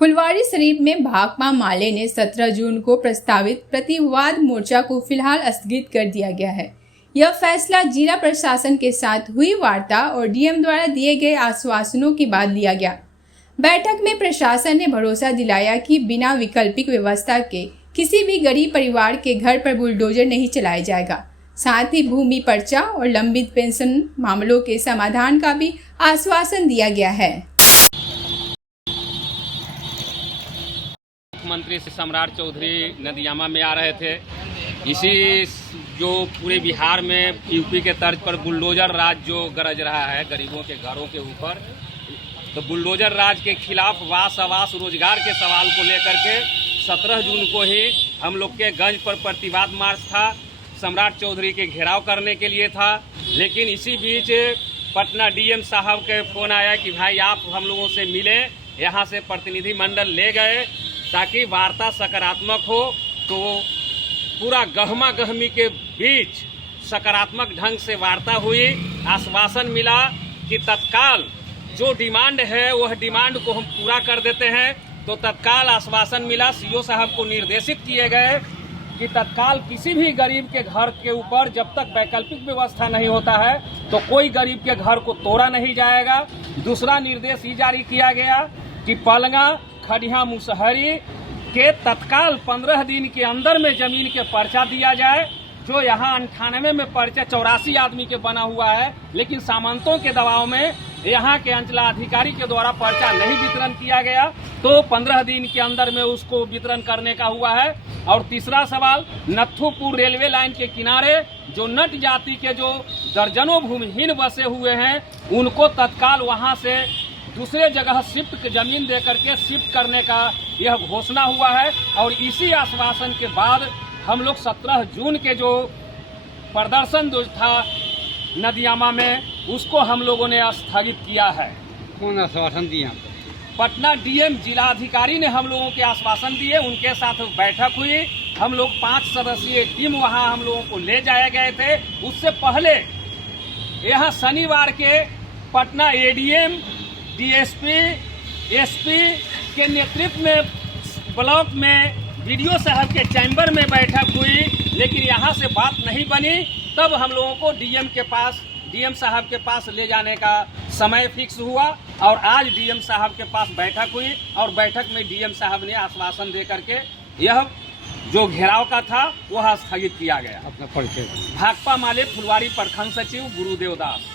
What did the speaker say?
फुलवारी शरीफ में भाकपा माले ने 17 जून को प्रस्तावित प्रतिवाद मोर्चा को फिलहाल स्थगित कर दिया गया है। यह फैसला जिला प्रशासन के साथ हुई वार्ता और डीएम द्वारा दिए गए आश्वासनों के बाद लिया गया। बैठक में प्रशासन ने भरोसा दिलाया कि बिना वैकल्पिक व्यवस्था के किसी भी गरीब परिवार के घर पर बुलडोजर नहीं चलाया जाएगा। साथ ही भूमि पर्चा और लंबित पेंशन मामलों के समाधान का भी आश्वासन दिया गया है। मुख्यमंत्री सम्राट चौधरी नदियामा में आ रहे थे। इसी जो पूरे बिहार में यूपी के तर्ज पर बुलडोजर राज जो गरज रहा है गरीबों के घरों के ऊपर, तो बुलडोजर राज के खिलाफ वास आवास रोजगार के सवाल को लेकर के 17 जून को ही हम लोग के गंज पर प्रतिवाद मार्च था। सम्राट चौधरी के घेराव करने के लिए था, लेकिन इसी बीच पटना डीएम साहब के फोन आया कि भाई आप हम लोगों से मिले, यहाँ से प्रतिनिधि मंडल ले गए ताकि वार्ता सकारात्मक हो। तो पूरा गहमा गहमी के बीच सकारात्मक ढंग से वार्ता हुई। आश्वासन मिला कि तत्काल जो डिमांड है वह डिमांड को हम पूरा कर देते हैं। तो तत्काल आश्वासन मिला। सीओ साहब को निर्देशित किए गए कि तत्काल किसी भी गरीब के घर के ऊपर जब तक वैकल्पिक व्यवस्था नहीं होता है तो कोई गरीब के घर को तोड़ा नहीं जाएगा। दूसरा निर्देश ये जारी किया गया कि पलंगा खड़िया मुसहरी के तत्काल 15 दिन के अंदर में जमीन के पर्चा दिया जाए। जो यहाँ 98 में पर्चा 84 आदमी के बना हुआ है, लेकिन सामंतों के दबाव में यहाँ के अंचलाधिकारी के द्वारा पर्चा नहीं वितरण किया गया, तो 15 दिन के अंदर में उसको वितरण करने का हुआ है। और तीसरा सवाल, नथुपुर रेलवे लाइन के किनारे जो नट जाति के जो दर्जनों भूमिहीन बसे हुए हैं उनको तत्काल वहाँ से दूसरे जगह शिफ्ट जमीन दे करके शिफ्ट करने का यह घोषणा हुआ है। और इसी आश्वासन के बाद हम लोग 17 जून के जो प्रदर्शन जो था नदियामा में, उसको हम लोगों ने स्थगित किया है। कौन आश्वासन दिया? पटना डीएम जिलाधिकारी ने हम लोगों के आश्वासन दिए। उनके साथ बैठक हुई। हम लोग 5 सदस्यीय टीम वहां हम लोगों को ले जाए गए थे। उससे पहले यहाँ शनिवार के पटना एडीएम, डीएसपी, एसपी के नेतृत्व में ब्लॉक में वीडियो साहब के चैम्बर में बैठक हुई, लेकिन यहाँ से बात नहीं बनी। तब हम लोगों को डीएम साहब के पास ले जाने का समय फिक्स हुआ और आज डीएम साहब के पास बैठक हुई और बैठक में डीएम साहब ने आश्वासन दे करके यह जो घेराव का था वह स्थगित किया गया। अपना परिचय। भाकपा माले फुलवारी प्रखंड सचिव गुरुदेव दास।